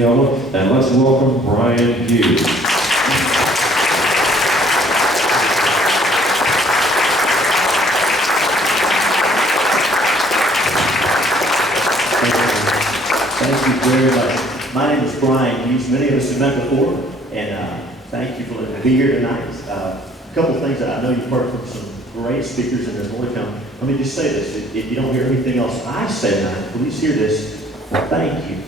And let's welcome Bryan Hughes. Thank you very much. My name is Bryan Hughes. Many of us have met before, and thank you for letting me be here tonight. A couple of things that I know you've heard from some great speakers, and there's more to come. Let me just say this. If you don't hear anything else I say tonight, please hear this. Thank you.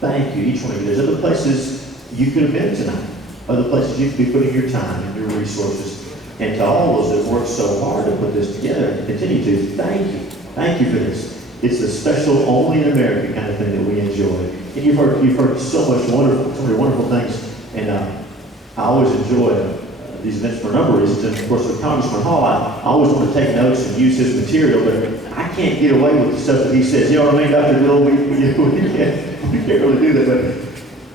Thank you, each one of you. There's other places you could have been tonight. Other places you could be putting your time and your resources. And to all those that worked so hard to put this together and continue to, thank you. Thank you for this. It's a special, only in America kind of thing that we enjoy. And you've heard so many wonderful things. And I always enjoy these events for a number of reasons. And of course, with Congressman Hall, I always want to take notes and use his material, but I can't get away with the stuff that he says. You know what I mean, Dr. Bill? We can't really do that.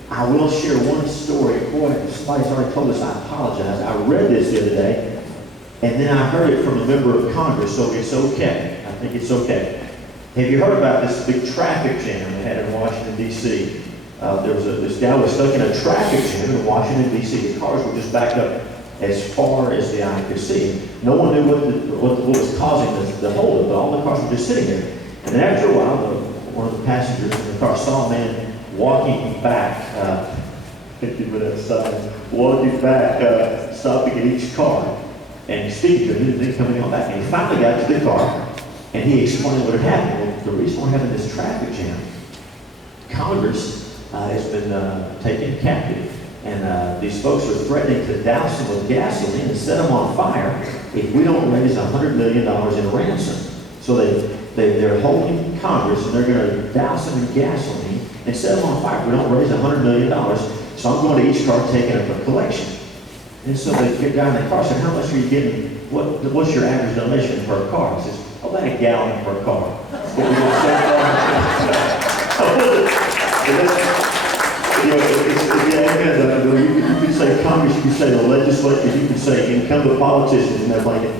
But I will share one story. Boy, somebody's already told us. I apologize. I read this the other day, and then I heard it from a member of Congress, so it's okay. I think it's okay. Have you heard about this big traffic jam they had in Washington, D.C.? This guy was stuck in a traffic jam in Washington, D.C. The cars were just backed up as far as the eye could see. No one knew what was causing the holdup, but all the cars were just sitting there. And then after a while, one of the passengers in the car saw a man walking back, stopping at each car and speaking to him, and then coming on back. And he finally got to the car, and he explained what had happened. Well, the reason we're having this traffic jam, Congress has been taken captive. And these folks are threatening to douse them with gasoline and set them on fire if we don't raise $100 million in ransom. So they're holding Congress, and they're going to douse them in gasoline and set them on fire if we don't raise $100 million. So I'm going to each car taking up a collection. And so the guy in the car said, how much are you getting? What's your average donation per car? He says, about a gallon per car. You could say Congress, you could say the legislature, you could say incumbent politicians and everything.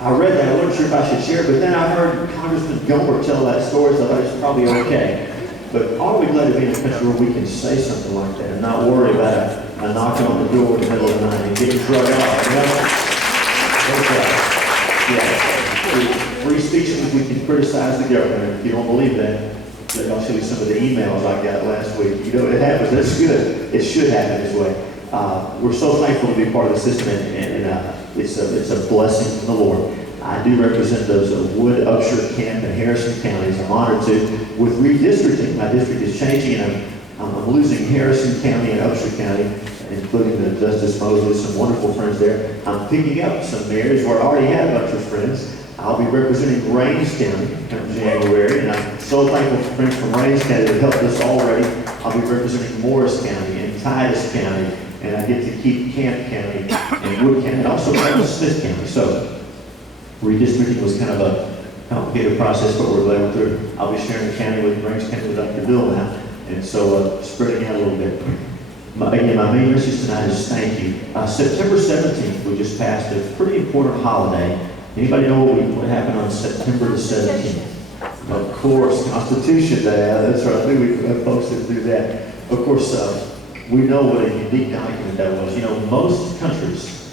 I read that, I wasn't sure if I should share, but then I heard Congressman Gomer tell that story, so I thought it's probably okay. But aren't we glad to be in a country where we can say something like that and not worry about a knock on the door in the middle of the night and getting drugged off, you know? Yeah. Free speech means we can criticize the government. If you don't believe that, I'll show you some of the emails I got last week. You know, it happens. That's good. It should happen this way. We're so thankful to be part of the system, and it's a blessing from the Lord. I do represent those Wood, Upshur, Kent, and Harrison counties. I'm honored to. With redistricting, my district is changing, and I'm losing Harrison County and Upshur County, including the Justice Mosley, some wonderful friends there. I'm picking up some mayors where I already have a bunch of friends. I'll be representing Rains County come January, and I'm so thankful for friends from Rains County that helped us already. I'll be representing Morris County and Titus County, and I get to keep Kent County and Wood County, and also Smith County. So redistricting was kind of a complicated process, but we're glad we're through. I'll be sharing the county with Rains County with Dr. Bill now, and so spreading out a little bit. Again, my main message tonight is thank you. September 17th, we just passed a pretty important holiday. Anybody know what happened on September the 17th? Of course, Constitution Day. That's right. I think we have folks that do that. Of course, we know what a unique document that was. You know, most countries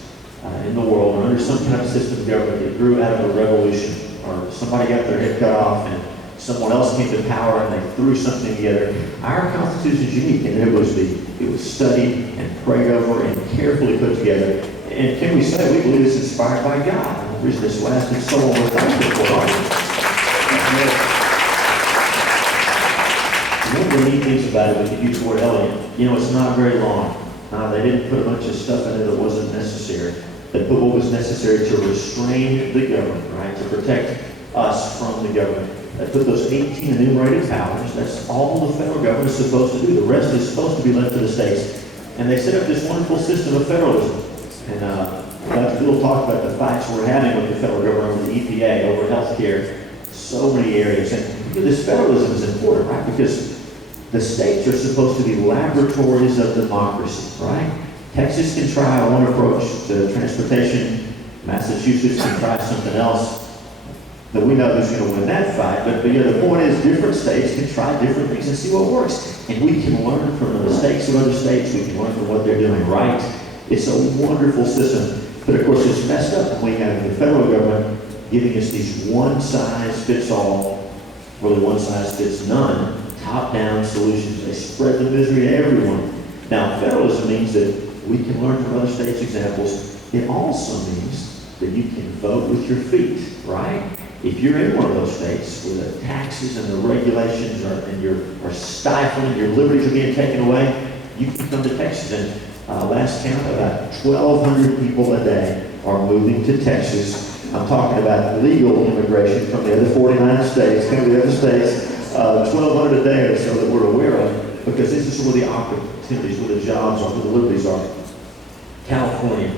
in the world are under some kind of system of government that grew out of a revolution, or somebody got their head cut off and someone else came to power and they threw something together. Our Constitution is unique, and it was studied and prayed over and carefully put together. And can we say we believe it's inspired by God? The reason it's lasted so long, we're thankful for it. One of the neat things about it, we could use the word elegant. You know, it's not very long. They didn't put a bunch of stuff in it that wasn't necessary. They put what was necessary to restrain the government, right? To protect us from the government. They put those 18 enumerated powers. That's all the federal government is supposed to do. The rest is supposed to be left to the states. And they set up this wonderful system of federalism. And Dr. Bill talked about the fights we're having with the federal government over the EPA, over health care, so many areas. And this federalism is important, right? Because the states are supposed to be laboratories of democracy, right? Texas can try one approach to transportation. Massachusetts can try something else. that we know who's going to win that fight. But you know, the point is, different states can try different things and see what works. And we can learn from the mistakes of other states. We can learn from what they're doing right. It's a wonderful system. But of course, it's messed up when we have the federal government giving us these one-size-fits-all, really one-size-fits-none, top-down solutions. They spread the misery to everyone. Now, federalism means that we can learn from other states' examples. It also means that you can vote with your feet, right? If you're in one of those states where the taxes and the regulations are stifling, your liberties are being taken away, you can come to Texas. And last count, about 1,200 people a day are moving to Texas. I'm talking about legal immigration from the other 49 states, come to the other states, 1,200 a day or so that we're aware of, because this is where the opportunities, where the jobs are, where the liberties are. California,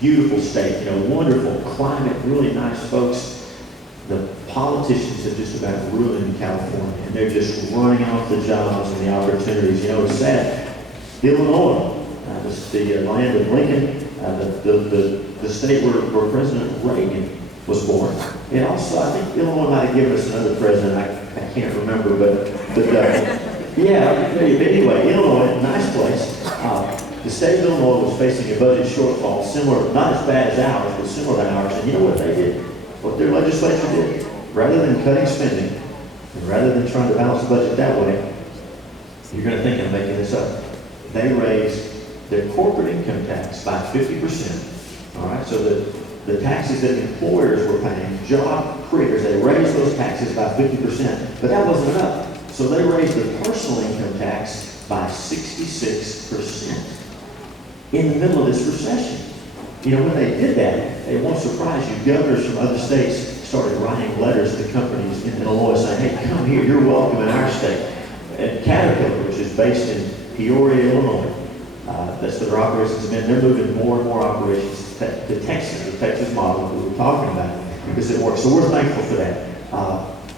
beautiful state, you know, wonderful climate, really nice folks. The politicians have just about ruined California, and they're just running off the jobs and the opportunities. You know, it's sad. Illinois, the land of Lincoln, the state where President Reagan was born. And also, I think Illinois might have given us another president. I can't remember, but yeah. Anyway, Illinois, nice place. The state of Illinois was facing a budget shortfall, similar, not as bad as ours, but similar to ours. And you know what they did? What their legislature did? Rather than cutting spending, and rather than trying to balance the budget that way, you're going to think I'm making this up. They raised their corporate income tax by 50%. All right, so the taxes that employers were paying, job creators, they raised those taxes by 50%. But that wasn't enough. So they raised the personal income tax by 66% in the middle of this recession. You know, when they did that, it won't surprise you, governors from other states started writing letters to companies in Illinois saying, hey, come here, you're welcome in our state. And Caterpillar, which is based in Peoria, Illinois, that's their operations, and they're moving more and more operations to Texas, the Texas model that we were talking about, because it works. So we're thankful for that.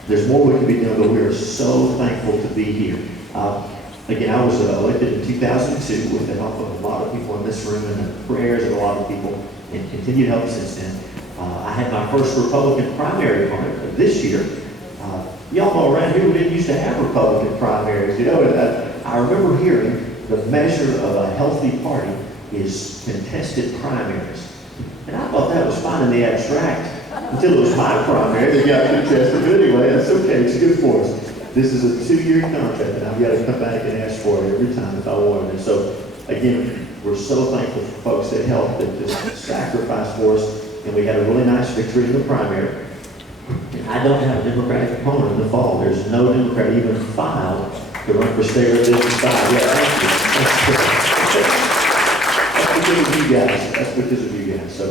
There's more we can be doing, but we are so thankful to be here. Again, I was elected in 2002 with the help of a lot of people in this room and the prayers of a lot of people, and continued help since then. I had my first Republican primary opponent this year. Y'all know around here we didn't used to have Republican primaries. You know, I remember hearing the measure of a healthy party is contested primaries. And I thought that was fine in the abstract until it was my primary that got contested. But anyway, that's okay, it's good for us. This is a 2-year contract, and I've got to come back and ask for it every time if I want it. And so, again, we're so thankful for folks that helped, that just sacrificed for us, and we had a really nice victory in the primary. And I don't have a Democratic opponent in the fall. There's no Democrat even filed to run for state representative 5. Yeah, thank you. That's because of you guys. That's because of you guys. So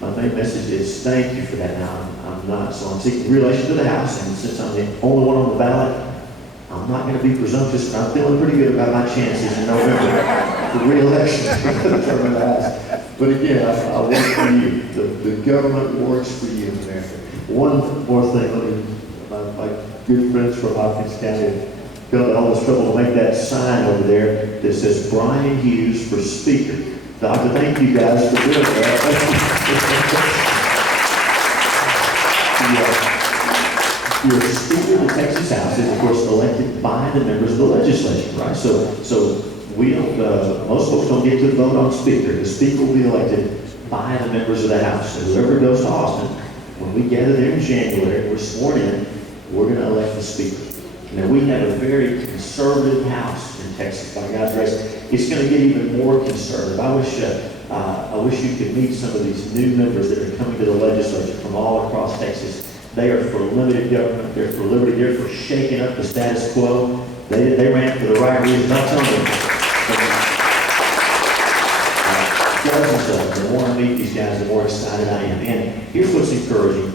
my main message is thank you for that. Now, I'm seeking re-election to the House, and since I'm the only one on the ballot, I'm not going to be presumptuous, but I'm feeling pretty good about my chances in November for re-election to the term of the House. But again, I work for you. The government works for you in America. One more thing, my good friends from Hopkins County felt all this trouble to make that sign over there that says Bryan Hughes for Speaker. So I have to thank you guys for doing that. Your Speaker of the Texas House is, of course, elected by the members of the legislature, right? So we don't, most folks don't get to vote on Speaker. The Speaker will be elected by the members of the House. So whoever goes to Austin, when we gather there in January, we're sworn in, we're going to elect the Speaker. Now, we have a very conservative House in Texas, by God's grace. It's going to get even more conservative. I wish you could meet some of these new members that are coming to the legislature from all across Texas. They are for limited government. They're for liberty. They're for shaking up the status quo. They ran for the right reasons. I'm telling you. Dozens of them. The more I meet these guys, the more excited I am. And here's what's encouraging.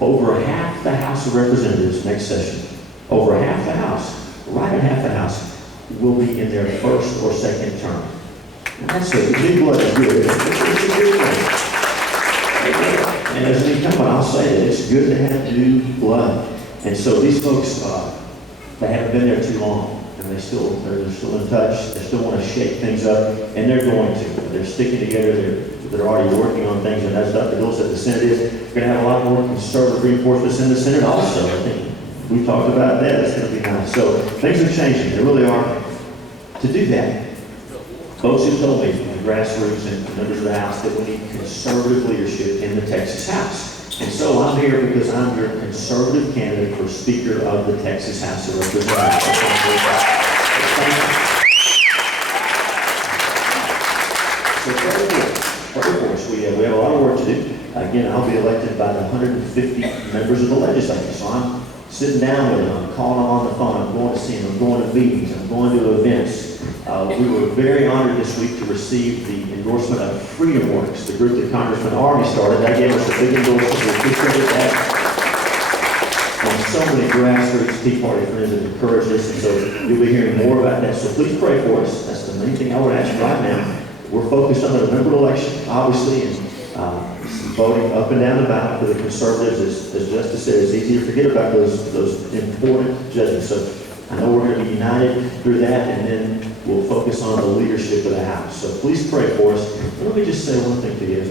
Over half the House of Representatives next session, over half the House, right at half the House, will be in their first or second term. And that's good. The new blood is good. It's a good thing. And as an incumbent, I'll say that it's good to have new blood. And so these folks, they haven't been there too long. and they're still in touch. They still want to shake things up, and they're going to. They're sticking together. They're already working on things, and that's up. The goals that the Senate is. We're going to have a lot more conservative reinforcements in the Senate also. I think we talked about that. That's going to be nice. So things are changing. They really are. To do that, folks who told me from the grassroots and members of the House that we need conservative leadership in the Texas House. And so I'm here because I'm your conservative candidate for Speaker of the Texas House of Representatives. So pray for us. We have a lot of work to do. Again, I'll be elected by the 150 members of the legislature. So I'm sitting down with them, I'm calling them on the phone, I'm going to see them, I'm going to meetings, I'm going to events. We were very honored this week to receive the endorsement of FreedomWorks, the group that Congressman Army started. That gave us a big endorsement. We appreciate that. And so many grassroots Tea Party friends have encouraged us, and so you'll be hearing more about that. So please pray for us. That's the main thing I would ask right now. We're focused on the November election, obviously, and voting up and down the ballot for the conservatives. As Justice said, it's easy to forget about those important judges. So I know we're going to be united through that, and then we'll focus on the leadership of the House. So please pray for us. But let me just say one thing to you, as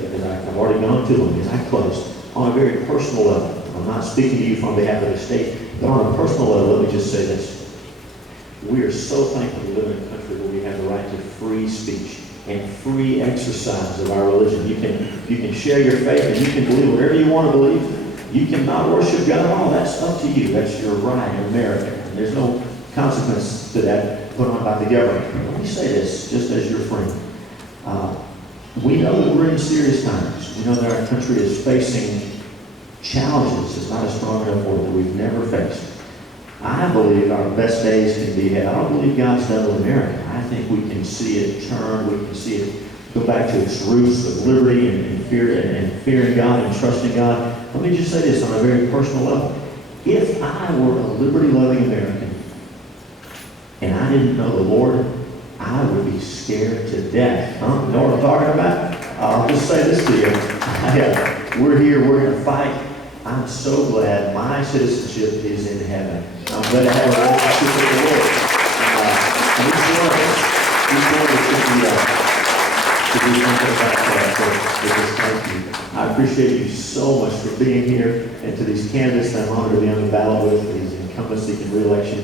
I've already gone to them, as I close, on a very personal level. I'm not speaking to you on behalf of the state, but on a personal level, let me just say this. We are so thankful to live in a country where we have the right to free speech and free exercise of our religion. You can share your faith and you can believe whatever you want to believe. You cannot worship God at all. That's up to you. That's your right in America. And there's no consequence to that put on by the government. Let me say this, just as your friend. We know that we're in serious times. We know that our country is facing challenges. It's not a strong enough word that we've never faced. I believe our best days can be ahead. I don't believe God's done with America. I think we can see it turn. We can see it go back to its roots of liberty and fearing God and trusting God. Let me just say this on a very personal level. If I were a liberty-loving American and I didn't know the Lord, I would be scared to death. Huh? You know what I'm talking about? I'll just say this to you. We're here. We're going to fight. I'm so glad my citizenship is in heaven. I'm glad to have a relationship with the Lord. And each one of us should be something about that. So just thank you. I appreciate you so much for being here, and to these candidates that I'm honored to be on the ballot with, these incumbents seeking re-election.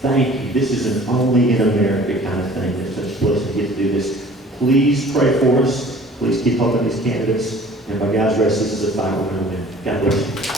Thank you. This is an only in America kind of thing. It's such a blessing to get to do this. Please pray for us. Please keep helping these candidates. And by God's grace, this is a fight we're going to win. God bless you.